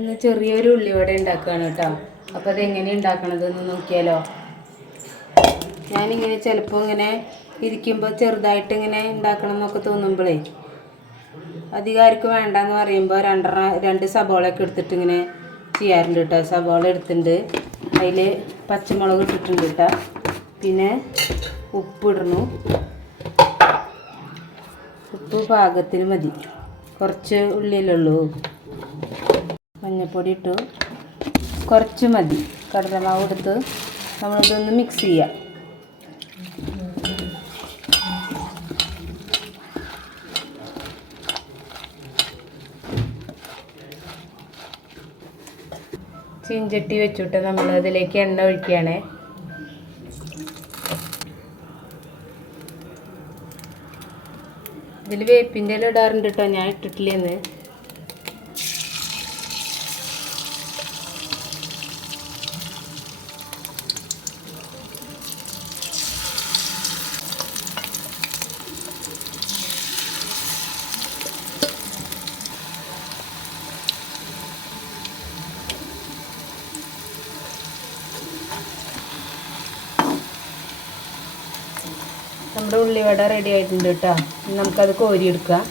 ഇന്ന് ചെറിയൊരു ഉള്ളിവട ഉണ്ടാക്കുകയാണ് കേട്ടോ. അപ്പോൾ അതെങ്ങനെ ഉണ്ടാക്കണതെന്ന് നോക്കിയാലോ. ഞാനിങ്ങനെ ചിലപ്പോൾ ഇങ്ങനെ ഇരിക്കുമ്പോൾ ചെറുതായിട്ട് ഇങ്ങനെ ഉണ്ടാക്കണം എന്നൊക്കെ തോന്നുമ്പോഴേ അധികാർക്ക് വേണ്ടെന്ന് പറയുമ്പോൾ രണ്ട് സബോളയൊക്കെ എടുത്തിട്ട് ഇങ്ങനെ ചെയ്യാറുണ്ട് കേട്ടോ. സബോള എടുത്തിട്ടുണ്ട്, അതിൽ പച്ചമുളക് ഇട്ടിട്ടുണ്ട് കേട്ടോ. പിന്നെ ഉപ്പിടണു, ഉപ്പ് പാകത്തിന് മതി, കുറച്ച് ഉള്ളിലുള്ളൂ. മഞ്ഞൾപ്പൊടി ഇട്ടു, കുറച്ച് മതി. കടലമാവ് എടുത്ത് നമ്മളിതൊന്ന് മിക്സ് ചെയ്യാം. ചീഞ്ചട്ടി വെച്ചിട്ട് നമ്മൾ അതിലേക്ക് എണ്ണ ഒഴിക്കുകയാണ്. ഇതിൽ വേപ്പിൻ്റെ ഇല ഇടാറുണ്ട് കേട്ടോ, ഞാൻ ഇട്ടിട്ടില്ലെന്ന്. നമ്മുടെ ഉള്ളിവട റെഡി ആയിട്ടുണ്ട് കേട്ടോ. നമുക്കത് കോരിയെടുക്കാം.